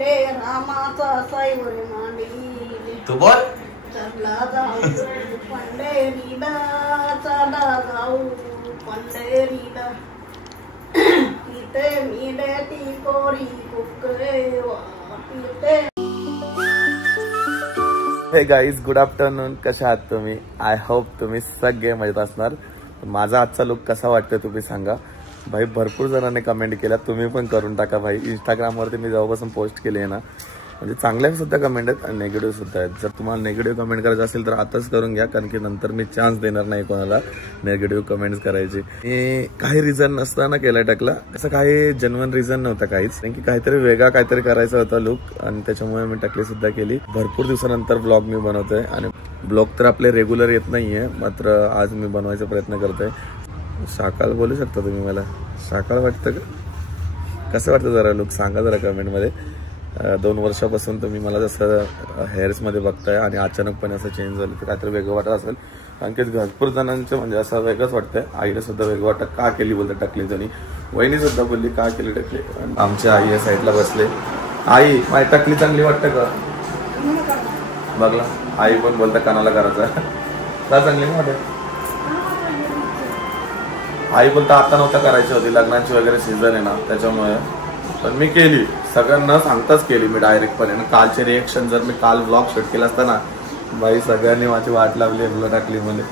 मांडे रामाचा साईवर मांडे तू बोल चला जाऊ पंढरीला चला जाऊ पंढरीला तिथे मिले ती कोरी कुकरेवा तिथे. हे गाईज गुड आफ्टरनून. कशा आहात तुम्ही? आय होप तुम्ही सगळे मजेत असणार. माझा आजचा लुक कसा वाटतोय तुम्ही सांगा भाई. भरपूर जणांनी कमेंट केल्या, तुम्ही पण करून टाका भाई. इंस्टाग्रामवरती मी जेव्हापासून पोस्ट केली आहे ना, म्हणजे चांगल्या सुद्धा कमेंट आहेत आणि निगेटिव्ह सुद्धा आहेत. जर तुम्हाला निगेटिव्ह कमेंट करायचं असेल तर आताच करून घ्या, कारण की नंतर मी चान्स देणार नाही कोणाला निगेटिव्ह कमेंट्स करायची. मी काही रिझन नसताना केला टाकला, असं काही जेन्युइन रिझन नव्हतं काहीच, कारण की काहीतरी वेगळा काहीतरी करायचा होता लुक आणि त्याच्यामुळे मी टकली सुद्धा केली. भरपूर दिवसानंतर ब्लॉग मी बनवतोय आणि ब्लॉग तर आपले रेग्युलर येत नाहीये, मात्र आज मी बनवायचा प्रयत्न करतोय. सकाळ बोलू शकता तुम्ही मला? सकाळ वाटतं का? कसं वाटतं जरा लुक सांगा जरा कमेंटमध्ये. 2 वर्षापासून तुम्ही मला जसं हेअर्समध्ये बघताय आणि अचानकपणे असं चेंज झालं तर काहीतरी वेगळं वाटत असेल, कारण की भरपूर जणांचं म्हणजे असं वेगळंच वाटतंय. आईला सुद्धा वेगळं वाटतं का केली बोलतं टकली जणी. वहिनी सुद्धा बोलली का केली टकली. आमच्या आई या साईडला बसले. आई माझी टकली चांगली वाटतं का बघला? आई पण बोलतं कानाला करायचा का चांगली नाही वाटत. आई बोलता आता नव्हता करायची होती, लग्नाची वगैरे सीझन आहे ना त्याच्यामुळे, पण मी केली. सगळ्यांना सांगताच केली मी डायरेक्टपणे. कालचे रिएक्शन जर मी काल ब्लॉग शूट केला असता ना बाई, सगळ्यांनी माझी वाट लावली ब्लॉग टाकली मध्ये.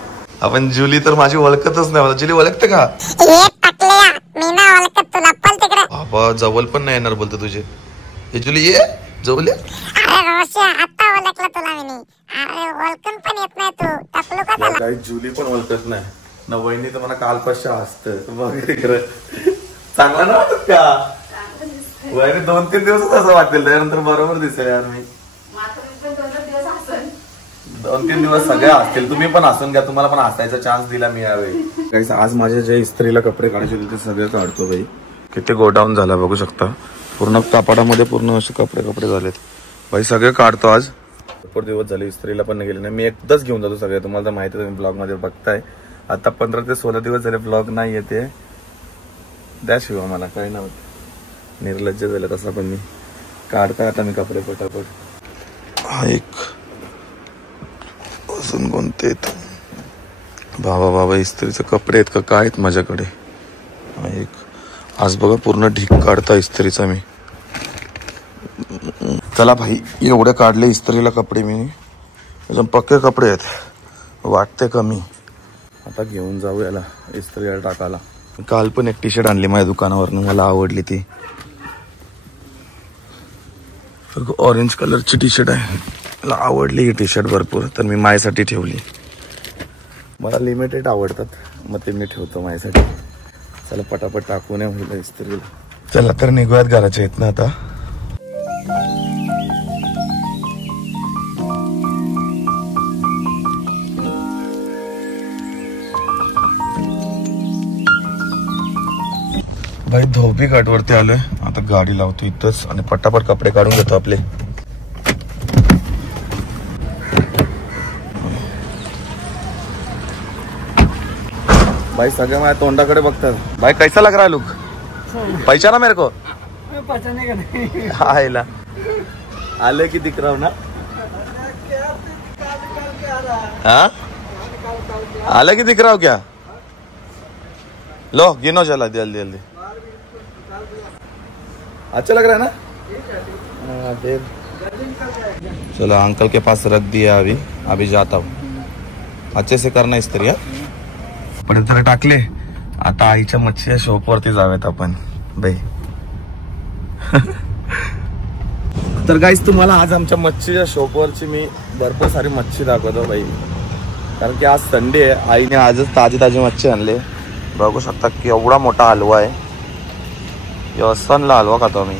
आपण जुली तर माझी ओळखतच नाही. मला जुली ओळखते का? बाबा जवळ पण नाही येणार बोलतो तुझे. हे जुली ये जवळ. काही जुली पण ओळखत नाही ना. वहिनी तर मला कालपासून असतं चांगला ना वाटत का? वहिनी 2-3 दिवसच असं वाटेल, त्यानंतर बरोबर दिसेल यार. मी 2-3 दिवस सगळे असतील. तुम्ही पण हसून घ्या, तुम्हाला पण हसायचा चान्स दिला मी यावेळी. आज माझे जे इस्त्रीला कपडे काढायचे होते ते सगळे काढतो भाई. किती गोडाऊन झाला बघू शकता. पूर्ण कपाटामध्ये पूर्ण असे कपडे झालेत भाई. सगळे काढतो आज. भरपूर दिवस झाले इस्त्रीला पण गेले नाही. मी एकदाच घेऊन जातो सगळे. तुम्हाला तर माहिती आहे, तुम्ही ब्लॉग मध्ये बघताय. आता 15 ते 16 दिवस झाले ब्लॉग नाही येते. द्या शिवा मला काही नव्हतं. निर्लज्ज झालं तसं पण मी काढता आता मी कपडे पटापट. हा एक अजून कोणते आहेत बाबा इस्त्रीचे कपडे आहेत का काय आहेत माझ्याकडे. हा एक आज बघा पूर्ण ढीक काढता इस्त्रीचा मी. चला भाई एवढे काढले इस्त्रीला कपडे मी. अजून पक्के कपडे आहेत, वाटते कमी. आता घेऊन जाऊ याला इस्त्रीला टाकायला. काल पण एक टी शर्ट आणली माझ्या दुकानावरनं, मला आवडली ती. ऑरेंज कलरची टी शर्ट आहे, मला आवडली ही टी शर्ट भरपूर, तर मी माझ्यासाठी ठेवली. मला लिमिटेड आवडतात मग ते मी ठेवतो माझ्यासाठी. चला पटापट टाकून होईल इस्त्रीला. चला तर निघूयात घराच्या इथनं आता. भाई धोबी घाटवरती आलोय आता. गाडी लावतो इथंच आणि पटापट कपडे काढून घेतो आपले. भाई सगळे माझ्या तोंडाकडे बघतात. भाई कैसा लग रहा है लुक? पहचाना मेरे को? आयला आले की दिख रहा हूं ना. हाँ आले की दिख रहा हूं क्या? लो गिनो चला जल्दी जल्दी. अच्छा लग रहा है ना. चलो अंकल के पास रख दिया. अभी जाता हूँ. अच्छे से करना इस्त्री. पण जरा टाकले. आता आईच्या मच्छीच्या शॉप वरती जाऊयात आपण बाई. तर गाईस तुम्हाला आज आमच्या मच्छीच्या शॉप वरची मी भरपूर सारी मच्छी दाखवतो बाई, कारण की आज संडे आहे. आईने आजच ताजी मच्छी आणले. बघू शकता की एवढा मोठा हलवा आहे. यवसनला हलवा खातो मी.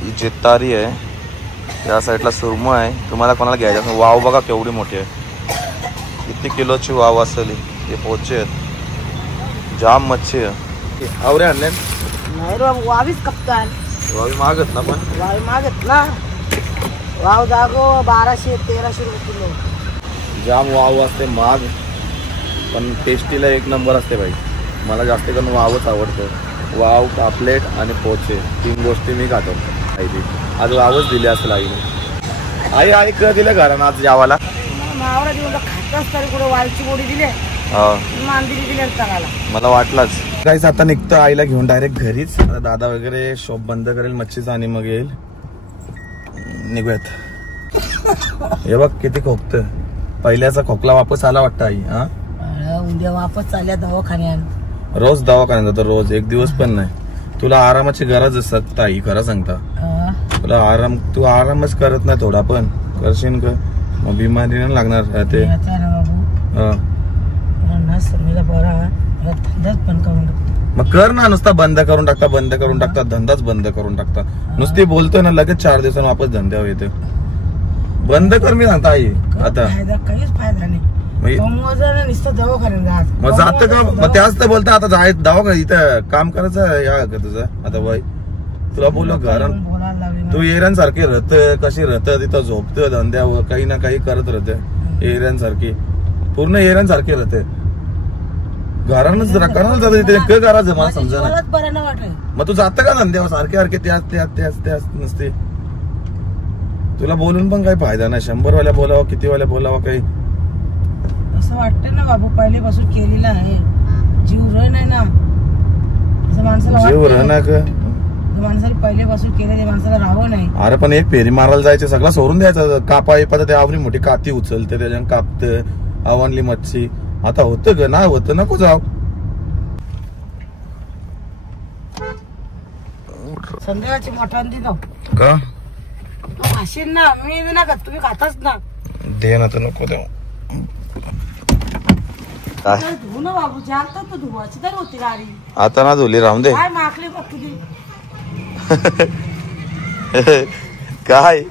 ही जितारी आहे, या साईडला सुरमई आहे. तुम्हाला कोणाला घ्यायचं वाव बघा केवढी मोठी आहे. किती किलोची वाव असेल. हे पोचे आहेत. जाम मच्छी आहे. आवरे आणले नाही रे वावीच कप्तान. वावी मागत ना, पण वावी मागत ना. वाव जागो 1200-1300 रुपये किलो. जाम वाव असते महाग, पण टेस्टीला एक नंबर असते भाई. मला जास्त करून वावच आवडतं. वाव, पापलेट आणि पोचे 3 गोष्टी मी खातो. आज आवाज दिली असेल आईने. आई आई क दिलं घरानं आज जेवायला? मावरा देऊन खाताच तरी कुठं वालची गोडी दिले, मांदिरी दिली चांगला. मला वाटलंच. काहीच आता निघतं आईला घेऊन डायरेक्ट घरीच. आता दादा वगैरे शॉप बंद करेल मच्छीचा आणि मग येईल. निघूयात. हे बघ किती खोकत. पहिल्याचा खोकला वापस आला वाटतं आई. हा उद्या वापस चालल्या दवाखान्यात. रोज दवाखान्यात जातो रोज, एक दिवस पण नाही. तुला आरामाची गरज असत आई, खरं सांगता. तुला आराम, तू आरामच करत नाही थोडा पण. करशील का मग बिमारी नाही लागणार ते. मग कर ना. नुसता बंद करून टाकता बंद करून टाकता धंदाच बंद करून टाकता. नुसती बोलतोय ना लगेच 4 दिवसांनी वापस धंद्यावर येते. बंद कर मी सांगता आई. आता काहीच फायदा नाही. मग जात का मग त्याच तर बोलता. आता जाय दवाखान्यात इथं काम करायचं या का तुझं आता बाई. तुला बोललो घर तू एरियांसारखी राहत, कशी राहत तिथं झोपतं धंद्यावर काही ना काही करत राहते. एरियांसारखी पूर्ण एरियांसारखी राहते. घरानच करायला जात तिथे काय करायचं मला समजा ना. मग तू जात का धंद्यावर सारखे सारखे त्याच नसते. तुला बोलून पण काही फायदा नाही. 100 वाल्या बोलावं किती वाल्या बोलावं काही असं वाटतं ना बाबू. पहिलेपासून केलेलं आहे. जीव रह नाही ना माणसाला. जीव रह ना का माणसाला पहिलेपासून केलेलं माणसाला राहावं नाही. अरे पण एक फेरी मारायला जायचं सगळं सोडून द्यायचं. कापा येतात ते आवरी मोठी काती उचलते त्याच्यानं कापतं आवडली मच्छी. आता होतं ग नाही होतं नको जाव. संध्याकाळची मटण दिलो का भाशील ना. मी ना का तुम्ही खाताच ना. दे ना तर नको देऊ. धुवू ना बाबू. जास्त तर धुवायची तर होती गाडी. आता ना धुली राहून दे. काय माखली बघ तुझी. काय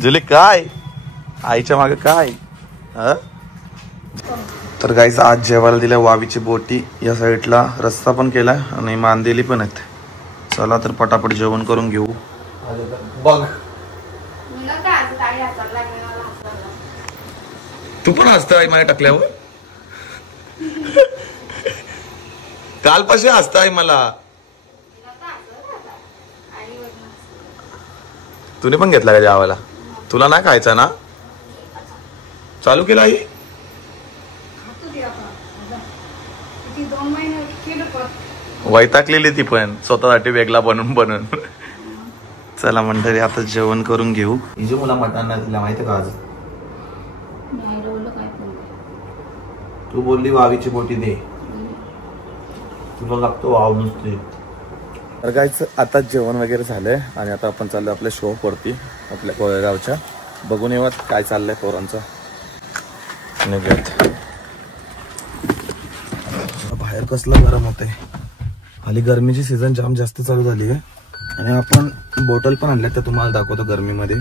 जुली काय आईच्या मागे काय. तर गाईस आज जेवायला दिल्या वावीची बोटी. या साईडला रस्ता पण केलाय आणि मांदेली पण आहेत. चला तर पटापट जेवण करून घेऊ. बघ तू पण हसत आई माझ्या टाकल्यावर. कालपाशी हसताय मला. तुने पण घेतला का जेवायला? तुला नाही खायचा ना? चालू केला आई. वैतागलेली ती पण स्वतःसाठी वेगळा बनवून बनवून. चला मंडळी आता जेवण करून घेऊ. हिजे मला मटण नाही दिला माहिती का आज. तू बोलली वावीची बोटी दे. तुला लागतो वाव नुसते. तर काहीच आता जेवण वगैरे झालंय आणि आता आपण चाललो आपल्या शॉप वरती आपल्या कोळेगावच्या. बघून येऊयात काय चाललंय पोरांचं. बाहेर कसलं गरम होतंय. खाली गरमीची सीझन जाम जास्त चालू झाली आहे. आणि आपण बॉटल पण आणल्या त्या तुम्हाला दाखवतो गरमीमध्ये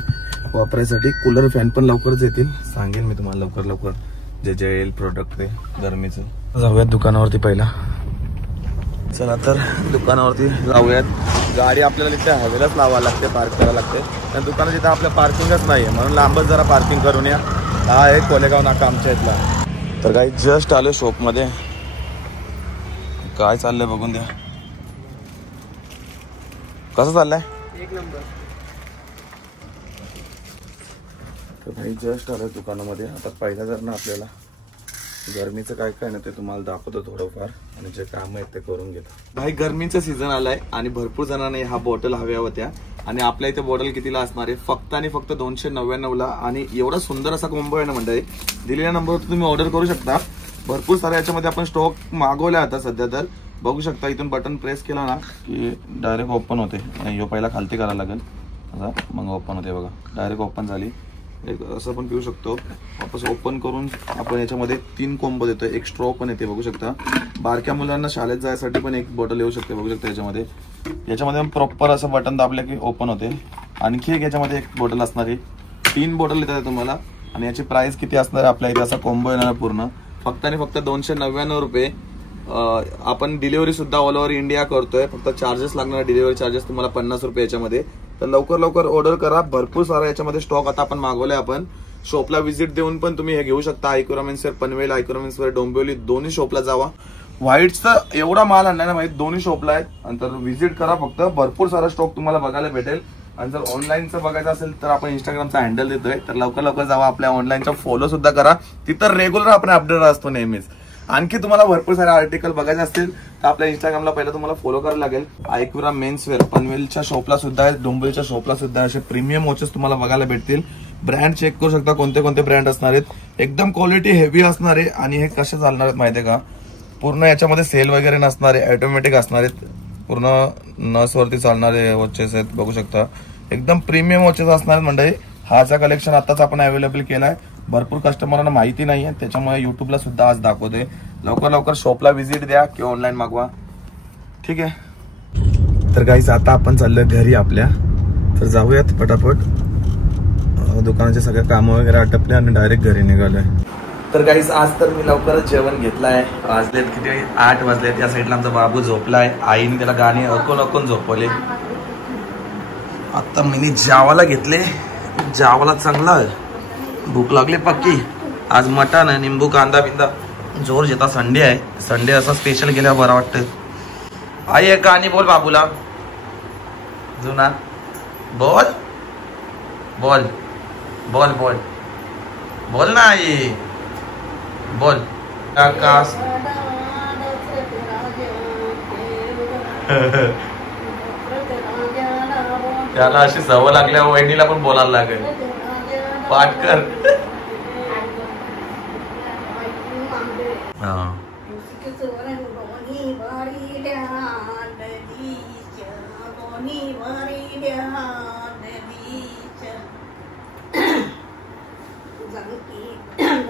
वापरायसाठी. कूलर फॅन पण लवकरच येतील. सांगेन मी तुम्हाला लवकर जे येईल प्रोडक्ट ते गरमीचं. जाऊयात दुकानावरती पहिला. चला तर दुकानावरती जाऊयात. गाडी आपल्याला तिथे हवेलाच लावायला लागते, पार्क करायला लागते. आणि दुकानात तिथे आपल्या पार्किंगच नाही आहे म्हणून लांबच जरा पार्किंग करून या. हा आहे कोलेगाव नाका आमच्या इथला. तर काही जस्ट आलो शॉपमध्ये. काय चाललंय बघून द्या. कसं चाललंय? एक नंबर. तर भाई जस्ट आलोय दुकानामध्ये. आता पहिला जर ना आपल्याला गरमीचं काय काय ना ते तुम्हाला दाखवतो थोडंफार आणि जे काम आहेत ते करून घेतो. भाई गरमीचं सीझन आलाय आणि भरपूर जणांना ह्या बॉटल हव्या होत्या. आणि आपल्या इथे बॉटल कितीला असणार आहे? फक्त आणि फक्त 299ला. आणि एवढा सुंदर असा कॉम्बो आहे ना मंडळी. दिलेल्या नंबरवर तुम्ही ऑर्डर करू शकता. भरपूर साऱ्या याच्यामध्ये आपण स्टॉक मागवल्या आता सध्या. तर बघू शकता इथून बटन प्रेस केला ना की डायरेक्ट ओपन होते. आणि पहिला खालती करायला लागेल मग ओपन होते. बघा डायरेक्ट ओपन झाली. एक असं पण पिऊ शकतो. वापस ओपन करून आपण याच्यामध्ये 3 कॉम्बो देतो. एक स्ट्रॉ पण येते बघू शकता. बारक्या मुलांना शाळेत जायसाठी पण एक बॉटल येऊ शकते बघू शकता. याच्यामध्ये प्रॉपर असं बटन दाबलं की ओपन होते. आणखी एक याच्यामध्ये एक बॉटल असणार आहे. 3 बॉटल येतात तुम्हाला. आणि याची प्राइस किती असणार आपल्या इथे असा कॉम्बो येणार पूर्ण फक्त आणि फक्त 299 रुपये. आपण डिलिव्हरी सुद्धा ऑल ओव्हर इंडिया करतोय. फक्त चार्जेस लागणार डिलिव्हरी चार्जेस तुम्हाला 50 रुपये याच्यामध्ये. तर लवकर ऑर्डर करा. भरपूर सारा याच्यामध्ये स्टॉक आता आपण मागवलाय. आपण शॉपला व्हिजिट देऊन पण तुम्ही हे घेऊ शकता. आयकोरामेन्सर पनवेल, आयकोरामेन्सर डोंबिवली दोन्ही शॉपला जावा. व्हाईटचा एवढा माल आणलाय ना माहिती दोन्ही शॉपला आहेत. नंतर व्हिजिट करा. फक्त भरपूर सारा स्टॉक तुम्हाला बघायला भेटेल. आणि जर ऑनलाईनचं बघायचं असेल तर आपण इंस्टाग्रामचा हँडल देतोय, तर लवकर लवकर जावा, आपल्या ऑनलाईनचा फॉलो सुद्धा करा, तिथं रेग्युलर आपण अपडेट असतो नेहमीच. आणखी तुम्हाला भरपूर सारे आर्टिकल बघायचे असतील तर आपल्या इंस्टाग्रामला पहिला तुम्हाला फॉलो करायला लागेल. आयक्विरा मेन्सवेअर पनवेलच्या शॉपला सुद्धा आहे, डोंबिवलीच्या शॉपला सुद्धा असे प्रीमियम वॉचेस तुम्हाला बघायला भेटतील. ब्रँड चेक करू शकता कोणते कोणते ब्रँड असणार आहेत, एकदम क्वालिटी हेवी असणार आहे. आणि हे कसे चालणार आहेत माहितीये का, पूर्ण याच्यामध्ये सेल वगैरे नसणार आहे, ऑटोमॅटिक असणार आहेत, पूर्ण नसवरती चालणारे वॉचेस आहेत. बघू शकता एकदम प्रीमियम वॉचेस असणार आहेत मंडळी. हाचा कलेक्शन आताच आपण अवेलेबल केलाय, भरपूर कस्टमरांना माहिती नाहीये, त्याच्यामुळे युट्यूबला सुद्धा आज दाखवते. लवकर लवकर शॉपला व्हिजिट द्या किंवा ऑनलाईन मागवा, ठीक आहे. तर गाईस आता आपण चाललोय घरी आपल्या, तर जाऊयात पटापट. दुकानाचे सगळे कामं वगैरे आटपले आणि डायरेक्ट घरी निघालोय. तर गाईस आज तर मी लवकरच जेवण घेतलंय. वाजलेत किती, 8 वाजलेत. या साईडला आमचा बाबू झोपलाय, आईने त्याला गाणी ऐकून झोपवले. आता मी जावाला घेतले, जावाला चांगला भूक लागली पक्की. आज मटण आहे, निंबू कांदा बिंदा जोर जेता. संडे आहे, संडे असा स्पेशल गेल्यावर बरं वाटतं. आई एक गाणी बोल बाबूला जुना, बोल बोल बोल बोल बोल ना आई, बोल. आकाश त्याला अशी सवय लागल्या, वहिनीला पण बोलायला लागेल, पाठ कर.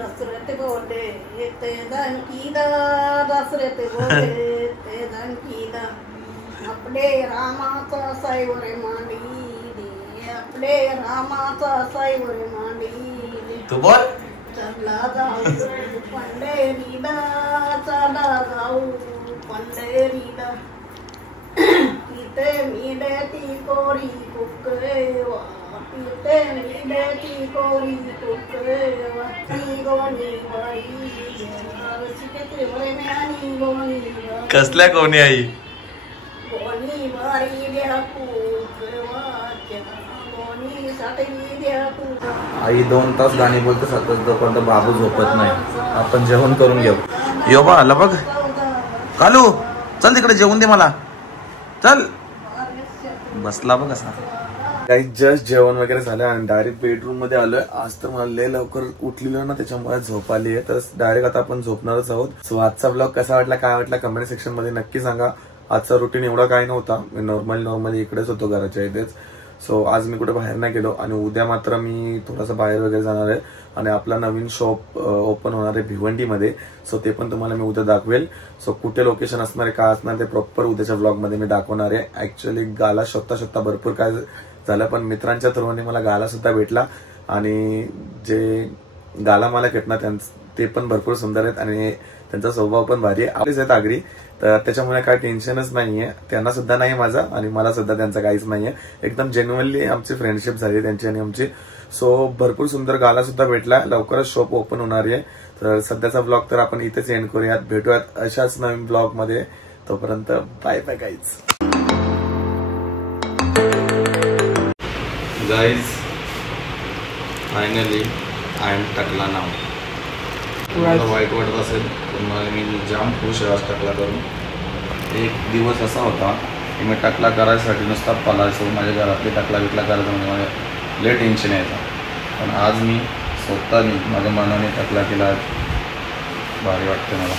दसरथ बोले ते दंकीदा, दसरथ बोले ते दंकीदा, आपले रामाचा साईवर मांडी दे, आपले रामाचा साईवर मांडी दे. तू बोल. चला जाऊ पंढरीला, चला जाऊ पंढरीला, तिथे मिळती कोरी कुकरेवा, तिथे मिळती कोरी कुकरेवा, ती गोणी बाई गोणी कसल्या कोणी आई, गोणी बाई द्या कुकवाच्या, गोणी साठी द्या कुक. आई 2 तास गाणी बोलते सतत, जोपर्यंत बाबू झोपत नाही. आपण जेवण करून घेऊ. यो बा आला बघ, कालू चल तिकडे जेवून दे मला, चल. बसला बघ असा. काही जस्ट जेवण वगैरे झालं आणि डायरेक्ट बेडरूम मध्ये आलोय. आज तर मला लय लवकर उठलेलो ना, त्याच्यामुळे झोप आली आहे, तर डायरेक्ट आता आपण झोपणारच आहोत. सो आजचा ब्लॉग कसा वाटला, काय वाटला कमेंट सेक्शन मध्ये नक्की सांगा. आजचा रुटीन एवढा काही नव्हता, मी नॉर्मली इकडेच होतो घराच्या इथेच. सो आज मी कुठे बाहेर नाही गेलो. आणि उद्या मात्र मी थोडासा बाहेर वगैरे जाणार आहे आणि आपला नवीन शॉप ओपन होणार आहे भिवंडीमध्ये. सो ते पण तुम्हाला मी उद्या दाखवेल. सो कुठे लोकेशन असणार आहे, काय असणार ते प्रॉपर उद्याच्या ब्लॉग मध्ये मी दाखवणार आहे. ऍक्च्युअली गाला शोधता भरपूर काय झालं, पण मित्रांच्या थ्रूने मला गाला सुद्धा भेटला आणि जे गाला मला भेटणार ते पण भरपूर सुंदर आहेत आणि त्यांचा स्वभाव पण भारी आहे. आपलेच आहेत आगरी, तर त्याच्यामुळे काय टेन्शनच नाहीये. त्यांना सुद्धा नाही माझा आणि मला सुद्धा त्यांचा काहीच नाहीये. एकदम जेन्युअनली आमची फ्रेंडशिप झाली त्यांची आणि आमची. सो भरपूर सुंदर गाला सुद्धा भेटला. लवकरच शॉप ओपन होणार आहे. तर सध्याचा ब्लॉग तर आपण इथेच एंड करूयात. भेटूयात अशाच नवीन ब्लॉग मध्ये. तोपर्यंत bye bye guys. Guys finally I am टकला नाव. तुम्हाला वाईट वाटत असेल पण मला मी जाम खुश आहे आज टकला करून. एक दिवस असा होता की मी टकला करायसाठी नुसता पलायचो. माझ्या घरातले टकला विकला करायचं म्हणजे मला लय टेन्शन यायचं. पण आज मी स्वतःनी माझ्या मनाने टकला केला. भारी वाटतं मला.